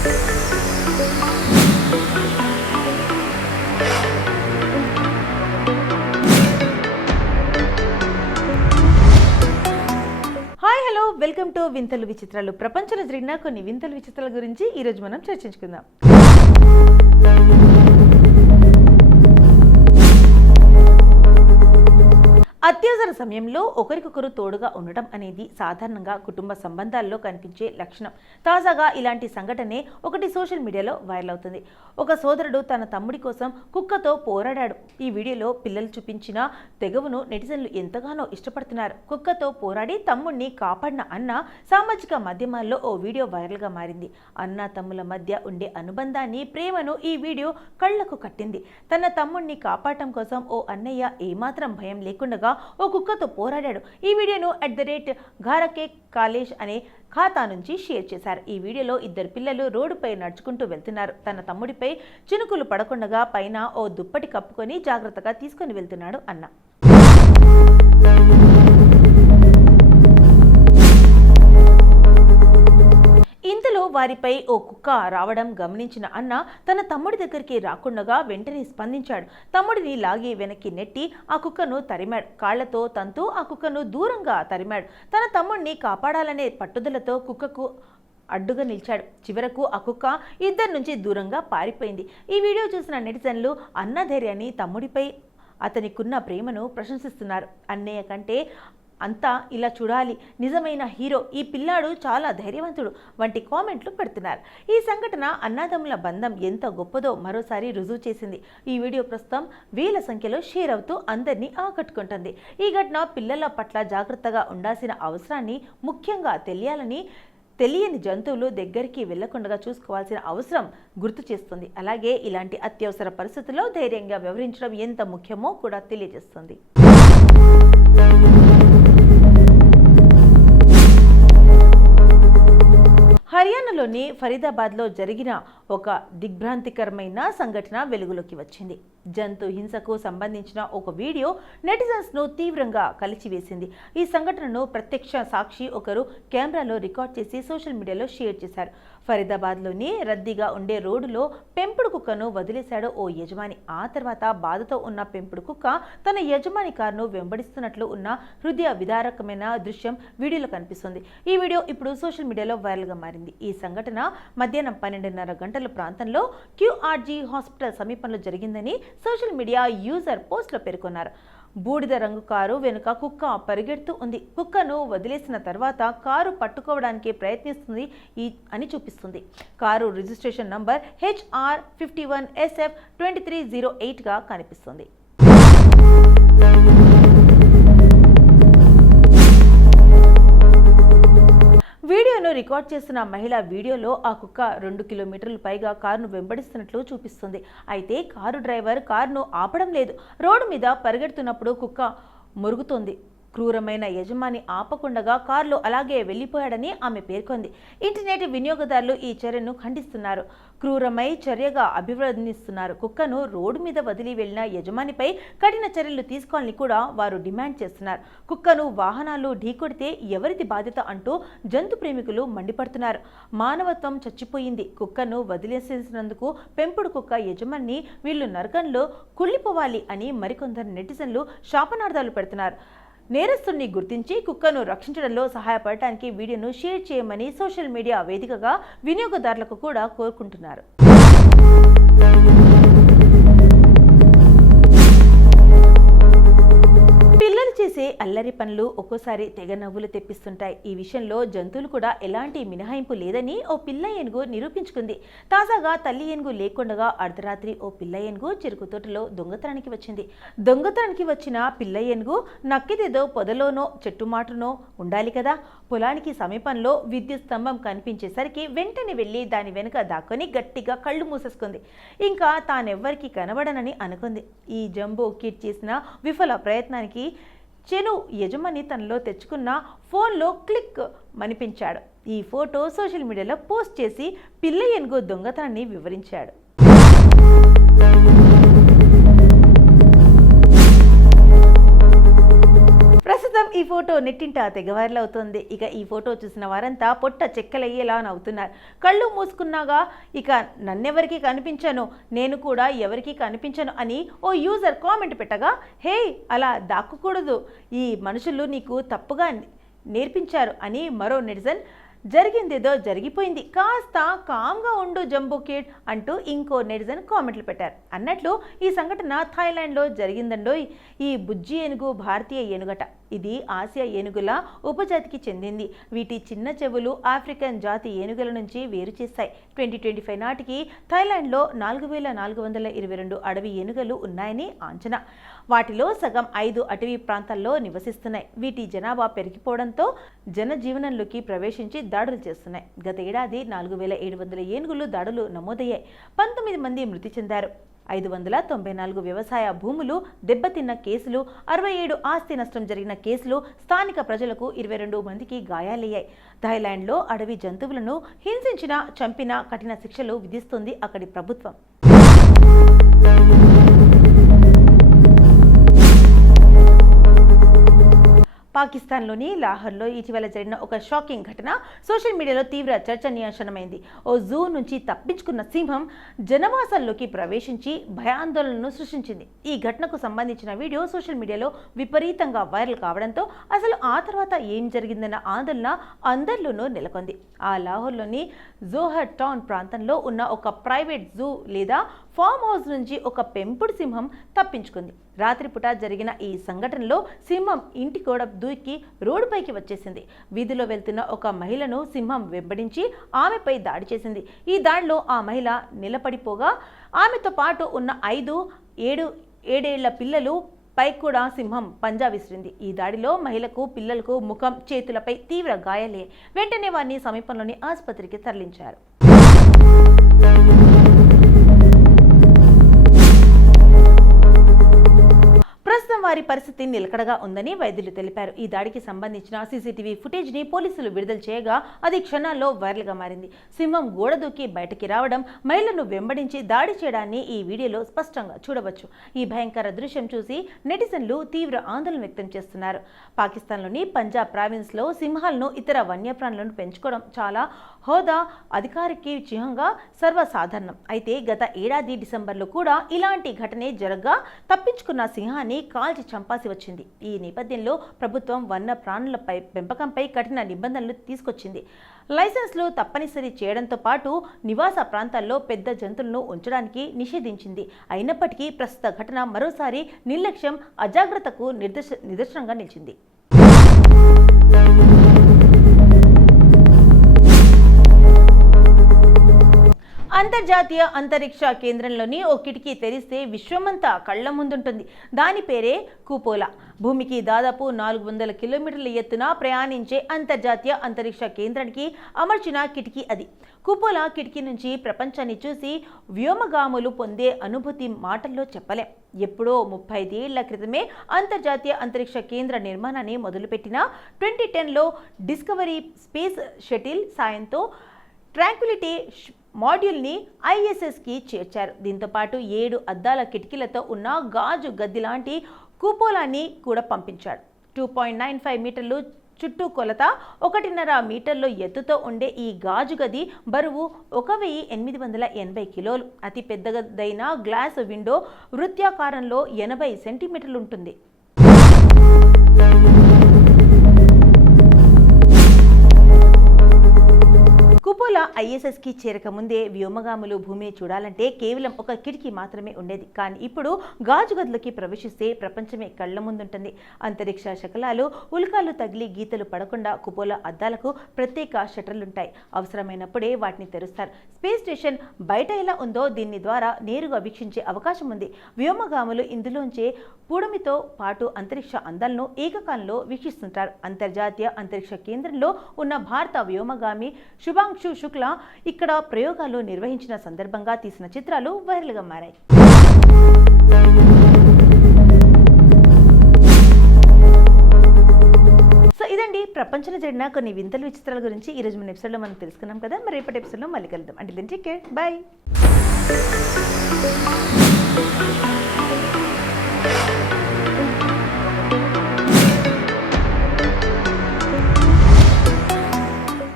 Hello, welcome to వింతలు విచిత్రాలు. ప్రపంచంలో జరిగిన కొన్ని వింతలు విచిత్రాల గురించి ఈరోజు మనం చర్చించుకుందాం. అత్యవసర సమయంలో ఒకరికొకరు తోడుగా ఉండటం అనేది సాధారణంగా కుటుంబ సంబంధాల్లో కనిపించే లక్షణం. తాజాగా ఇలాంటి సంఘటనే ఒకటి సోషల్ మీడియాలో వైరల్ అవుతుంది. ఒక సోదరుడు తన తమ్ముడి కోసం కుక్కతో పోరాడాడు. ఈ వీడియోలో పిల్లలు చూపించిన తెగువను నెటిజన్లు ఎంతగానో ఇష్టపడుతున్నారు. కుక్కతో పోరాడి తమ్ముడిని కాపాడిన అన్న సామాజిక మాధ్యమాల్లో ఓ వీడియో వైరల్గా మారింది. అన్న తమ్ముల మధ్య ఉండే అనుబంధాన్ని, ప్రేమను ఈ వీడియో కళ్లకు కట్టింది. తన తమ్ముడిని కాపాడటం కోసం ఓ అన్నయ్య ఏమాత్రం భయం లేకుండా ఓ కుక్కతో పోరాడాడు. ఈ వీడియోను @ఘారకే కాలేజ్ అనే ఖాతా నుంచి షేర్ చేశారు. ఈ వీడియోలో ఇద్దరు పిల్లలు రోడ్డుపై నడుచుకుంటూ వెళ్తున్నారు. తన తమ్ముడిపై చినుకులు పడకుండా పైన ఓ దుప్పటి కప్పుకొని జాగ్రత్తగా తీసుకుని వెళ్తున్నాడు అన్న. ఇంతలో వారిపై ఓ కుక్క రావడం గమనించిన అన్న తన తమ్ముడి దగ్గరికి రాకుండా వెంటనే స్పందించాడు. తమ్ముడిని లాగి వెనక్కి నెట్టి ఆ కుక్కను తరిమాడు. కాళ్లతో తంతూ ఆ కుక్కను దూరంగా తరిమాడు. తన తమ్ముడిని కాపాడాలనే పట్టుదలతో కుక్కకు అడ్డుగా నిలిచాడు. చివరకు ఆ కుక్క ఇద్దరి నుంచి దూరంగా పారిపోయింది. ఈ వీడియో చూసిన నెటిజన్లు అన్న ధైర్యాన్ని, తమ్ముడిపై అతనికున్న ప్రేమను ప్రశంసిస్తున్నారు. అన్నయ్య కంటే అంతా ఇలా చూడాలి, నిజమైన హీరో, ఈ పిల్లాడు చాలా ధైర్యవంతుడు వంటి కామెంట్లు పెడుతున్నారు. ఈ సంఘటన అన్నదమ్ముల బంధం ఎంత గొప్పదో మరోసారి రుజువు చేసింది. ఈ వీడియో ప్రస్తుతం వేల సంఖ్యలో షేర్ అవుతూ అందరినీ ఆకట్టుకుంటుంది. ఈ ఘటన పిల్లల పట్ల జాగ్రత్తగా ఉండాల్సిన అవసరాన్ని, ముఖ్యంగా తెలియని జంతువులు దగ్గరికి వెళ్లకుండా చూసుకోవాల్సిన అవసరం గుర్తు చేస్తుంది. అలాగే ఇలాంటి అత్యవసర పరిస్థితుల్లో ధైర్యంగా వ్యవహరించడం ఎంత ముఖ్యమో కూడా తెలియజేస్తుంది. హర్యానాలోని ఫరీదాబాద్లో జరిగిన ఒక దిగ్భ్రాంతికరమైన సంఘటన వెలుగులోకి వచ్చింది. జంతు హింసకు సంబంధించిన ఒక వీడియో నెటిజన్స్ను తీవ్రంగా కలిచివేసింది. ఈ సంఘటనను ప్రత్యక్ష సాక్షి ఒకరు కెమెరాలో రికార్డ్ చేసి సోషల్ మీడియాలో షేర్ చేశారు. ఫరీదాబాద్లోని రద్దీగా ఉండే రోడ్డులో పెంపుడు కుక్కను వదిలేశాడు ఓ యజమాని. ఆ తర్వాత బాధతో ఉన్న పెంపుడు కుక్క తన యజమాని కారును వెంబడిస్తున్నట్లు ఉన్న హృదయ విదారకమైన దృశ్యం వీడియోలో కనిపిస్తుంది. ఈ వీడియో ఇప్పుడు సోషల్ మీడియాలో వైరల్గా మారింది. ఈ సంఘటన మధ్యాహ్నం 12:30 గంటల ప్రాంతంలో QRG హాస్పిటల్ సమీపంలో జరిగిందని సోషల్ మీడియా యూజర్ పోస్ట్లో పేర్కొన్నారు. బూడిద రంగు కారు వెనుక కుక్క పరిగెడుతూ ఉంది. కుక్కను వదిలేసిన తర్వాత కారు పట్టుకోవడానికి ప్రయత్నిస్తుంది అని చూపిస్తుంది. కారు రిజిస్ట్రేషన్ నంబర్ HR51SF2308గా కనిపిస్తుంది. వీడియోను రికార్డ్ చేసిన మహిళ వీడియోలో ఆ కుక్క 2 కిలోమీటర్లు పైగా కారును వెంబడిస్తున్నట్లు చూపిస్తుంది. అయితే కారు డ్రైవర్ కారును ఆపడం లేదు. రోడ్డు మీద పరిగెడుతున్నప్పుడు కుక్క మురుగుతోంది. క్రూరమైన యజమాని ఆపకుండా కారులో అలాగే వెళ్లిపోయాడని ఆమె పేర్కొంది. ఇంటర్నెట్ వినియోగదారులు ఈ చర్యను ఖండిస్తున్నారు. క్రూరమై చర్యగా అభివర్ణిస్తున్నారు. కుక్కను రోడ్డు మీద వదిలి వెళ్లిన యజమానిపై కఠిన చర్యలు తీసుకోవాలని కూడా వారు డిమాండ్ చేస్తున్నారు. కుక్కను వాహనాలు ఢీకొడితే ఎవరిది బాధ్యత అంటూ జంతు ప్రేమికులు మండిపడుతున్నారు. మానవత్వం చచ్చిపోయింది. కుక్కను వదిలేసేసినందుకు పెంపుడు కుక్క యజమాని వీళ్లు నరకంలో కుళ్ళిపోవాలి అని మరికొందరు నెటిజన్లు శాపనార్థాలు పెడుతున్నారు. నేరస్తుడిని గుర్తించి కుక్కను రక్షించడంలో సహాయపడటానికి వీడియోను షేర్ చేయమని సోషల్ మీడియా వేదికగా వినియోగదారులకు కూడా కోరుకుంటున్నారు. పిల్లలు చేసే అల్లరి పనులు ఒక్కోసారి తెగ నవ్వులు తెప్పిస్తుంటాయి. ఈ విషయంలో జంతువులు కూడా ఎలాంటి మినహాయింపు లేదని ఓ పిల్ల ఏనుగు నిరూపించుకుంది. తాజాగా తల్లి ఏనుగు లేకుండా అర్ధరాత్రి ఓ పిల్ల ఏనుగు చెరుకు తోటలో దొంగతనానికి వచ్చింది. దొంగతనానికి వచ్చిన పిల్ల ఏనుగు నక్కిదేదో పొదలోనో చెట్టుమాటునో ఉండాలి కదా. పొలానికి సమీపంలో విద్యుత్ స్తంభం కనిపించేసరికి వెంటనే వెళ్లి దాని వెనుక దాక్కొని గట్టిగా కళ్ళు మూసేసుకుంది. ఇంకా తానెవ్వరికి కనబడనని అనుకుంది. ఈ జంబో కిడ్ చేసిన విఫల ప్రయత్నానికి చెను యజమాని తనలో తెచ్చుకున్న ఫోన్లో క్లిక్ మనిపించాడు. ఈ ఫోటో సోషల్ మీడియాలో పోస్ట్ చేసి పిల్ల ఏనుగు దొంగతనాన్ని వివరించాడు. ప్రస్తుతం ఈ ఫోటో నెట్టింట తెగ వైరల్ అవుతోంది. ఇక ఈ ఫోటో చూసిన వారంతా పొట్ట చెక్కలయ్యేలా నవ్వుతున్నారు. కళ్ళు మూసుకున్నాగా ఇక నన్నెవరికి కనిపించను, నేను కూడా ఎవరికి కనిపించను అని ఓ యూజర్ కామెంట్ పెట్టగా, హే అలా దాక్కకూడదు, ఈ మనుషులు నీకు తప్పుగా నేర్పించారు అని మరో నెటిజన్, జరిగిందేదో జరిగిపోయింది, కాస్త కామ్గా ఉండు జంబో కిడ్ అంటూ ఇంకో నెటిజన్ కామెంట్లు పెట్టారు. అన్నట్లు ఈ సంఘటన థాయిలాండ్లో జరిగిందండోయ్. ఈ బుజ్జి ఏనుగు భారతీయ ఏనుగట. ఇది ఆసియా ఏనుగుల ఉపజాతికి చెందింది. వీటి చిన్న చెవులు ఆఫ్రికన్ జాతి ఏనుగుల నుంచి వేరు చేస్తాయి. 2025 నాటికి థాయిలాండ్లో 4422 అడవి ఏనుగులు ఉన్నాయని అంచనా. వాటిలో సగం 5 అటవీ ప్రాంతాల్లో నివసిస్తున్నాయి. వీటి జనాభా పెరిగిపోవడంతో జనజీవనంలోకి ప్రవేశించి దాడులు చేస్తున్నాయి. గత ఏడాది 4700 ఏనుగులు దాడులు నమోదయ్యాయి. 19 మంది మృతి చెందారు. 594 వ్యవసాయ భూములు దెబ్బతిన్న కేసులు, 67 ఆస్తి నష్టం జరిగిన కేసులు, స్థానిక ప్రజలకు 22 మందికి గాయాలయ్యాయి. థాయిలాండ్లో అడవి జంతువులను హింసించిన, చంపిన కఠిన శిక్షలు విధిస్తుంది అక్కడి ప్రభుత్వం. పాకిస్తాన్లోని లాహోర్లో ఇటీవల జరిగిన ఒక షాకింగ్ ఘటన సోషల్ మీడియాలో తీవ్ర చర్చనీయాంశమైంది. ఓ జూ నుంచి తప్పించుకున్న సింహం జనవాసాల్లోకి ప్రవేశించి భయాందోళనను సృష్టించింది. ఈ ఘటనకు సంబంధించిన వీడియో సోషల్ మీడియాలో విపరీతంగా వైరల్ కావడంతో అసలు ఆ తర్వాత ఏం జరిగిందన్న ఆందోళన అందరిలోనూ నెలకొంది. ఆ లాహోర్లోని జోహర్ టౌన్ ప్రాంతంలో ఉన్న ఒక ప్రైవేట్ జూ లేదా ఫామ్ హౌస్ నుంచి ఒక పెంపుడు సింహం తప్పించుకుంది. రాత్రిపూట జరిగిన ఈ సంఘటనలో సింహం ఇంటి గోడ దూకి రోడ్డుపైకి వచ్చేసింది. వీధిలో వెళ్తున్న ఒక మహిళను సింహం వెంబడించి ఆమెపై దాడి చేసింది. ఈ దాడిలో ఆ మహిళ నిలబడిపోగా ఆమెతో పాటు ఉన్న 5, 7 ఏడేళ్ల పిల్లలు పై కూడా సింహం పంజా విసిరింది. ఈ దాడిలో మహిళకు, పిల్లలకు ముఖం, చేతులపై తీవ్ర గాయాలే. వెంటనే వారిని సమీపంలోని ఆసుపత్రికి తరలించారు. ప్రస్తుతం వారి పరిస్థితి నిలకడగా ఉందని వైద్యులు తెలిపారు. ఈ దాడికి సంబంధించిన సీసీటీవీ ఫుటేజ్ని పోలీసులు విడుదల చేయగా అది క్షణాల్లో వైరల్గా మారింది. సింహం గోడ దూకి బయటికి రావడం, మహిళను వెంబడించి దాడి చేయడాన్ని ఈ వీడియోలో స్పష్టంగా చూడవచ్చు. ఈ భయంకర దృశ్యం చూసి నెటిజన్లు తీవ్ర ఆందోళన వ్యక్తం చేస్తున్నారు. పాకిస్తాన్లోని పంజాబ్ ప్రావిన్స్లో సింహాలను, ఇతర వన్యప్రాణులను పెంచుకోవడం చాలా హోదా, అధికారిక చిహ్నంగా సర్వసాధారణం. అయితే గత ఏడాది డిసెంబర్లో కూడా ఇలాంటి ఘటనే జరగ్గా తప్పించుకున్న సింహాన్ని కాల్చి చంపాల్సి వచ్చింది. ఈ నేపథ్యంలో ప్రభుత్వం వన్య ప్రాణులపై పెంపకంపై కఠిన నిబంధనలు తీసుకొచ్చింది. లైసెన్స్లు తప్పనిసరి చేయడంతో పాటు నివాస ప్రాంతాల్లో పెద్ద జంతువులను ఉంచడానికి నిషేధించింది. అయినప్పటికీ ప్రస్తుత ఘటన మరోసారి నిర్లక్ష్యం, అజాగ్రత్తకు నిదర్శనంగా నిలిచింది. అంతర్జాతీయ అంతరిక్ష కేంద్రంలోని ఓ కిటికీ తెరిస్తే విశ్వమంతా కళ్ల ముందుంటుంది. దాని పేరే కుపోలా. భూమికి దాదాపు 400 కిలోమీటర్ల ఎత్తున ప్రయాణించే అంతర్జాతీయ అంతరిక్ష కేంద్రానికి అమర్చిన కిటికీ అది. కుపోలా కిటికీ నుంచి ప్రపంచాన్ని చూసి వ్యోమగాములు పొందే అనుభూతి మాటల్లో చెప్పలేం. ఎప్పుడో 35 ఏళ్ల క్రితమే అంతర్జాతీయ అంతరిక్ష కేంద్ర నిర్మాణాన్ని మొదలుపెట్టిన 2010లో డిస్కవరీ స్పేస్ షటిల్ సాయంతో ట్రాంక్విలిటీ మాడ్యూల్ని ISSకి చేర్చారు. దీంతో పాటు 7 అద్దాల కిటికీలతో ఉన్న గాజు గది లాంటి కుపోలాని కూడా పంపించాడు. 2.95 మీటర్లు చుట్టూ కొలత, 1.5 మీటర్ల ఎత్తుతో ఉండే ఈ గాజు గది బరువు 1880 కిలోలు. అతి పెద్దదైన గ్లాస్ విండో వృత్తాకారంలో 80 సెంటీమీటర్లు ఉంటుంది. కుపోలా ISSకి చేరకముందే వ్యోమగాములు భూమిని చూడాలంటే కేవలం ఒక కిటికీ మాత్రమే ఉండేది. కానీ ఇప్పుడు గాజు గదులకి ప్రవేశిస్తే ప్రపంచమే కళ్ల ముందుంటుంది. అంతరిక్ష శకలాలు, ఉల్కాలు తగిలి గీతలు పడకుండా కుపోలా అద్దాలకు ప్రత్యేక షట్టర్లుంటాయి. అవసరమైనప్పుడే వాటిని తెరుస్తారు. స్పేస్ స్టేషన్ బయట ఎలా ఉందో దీని ద్వారా నేరుగా వీక్షించే అవకాశం ఉంది. వ్యోమగాములు ఇందులోంచే పూడమితో పాటు అంతరిక్ష అందాలను ఏకకాలంలో వీక్షిస్తుంటారు. అంతర్జాతీయ అంతరిక్ష కేంద్రంలో ఉన్న భారత వ్యోమగామి శుభాంశు శుక్లా ఇక్కడ ప్రయోగాలు నిర్వహించిన సందర్భంగా తీసిన చిత్రాలు వైరల్గా మారాయి. సో ఇదండి ప్రపంచంలో జరిగిన కొన్ని వింతలు విచిత్రాల గురించి ఈరోజు మన ఎపిసోడ్లో మనం తెలుసుకున్నాం కదా. మరి రేపటి ఎపిసోడ్లో మళ్ళీ కలుద్దాం. అంటే టేక్ కేర్, బాయ్.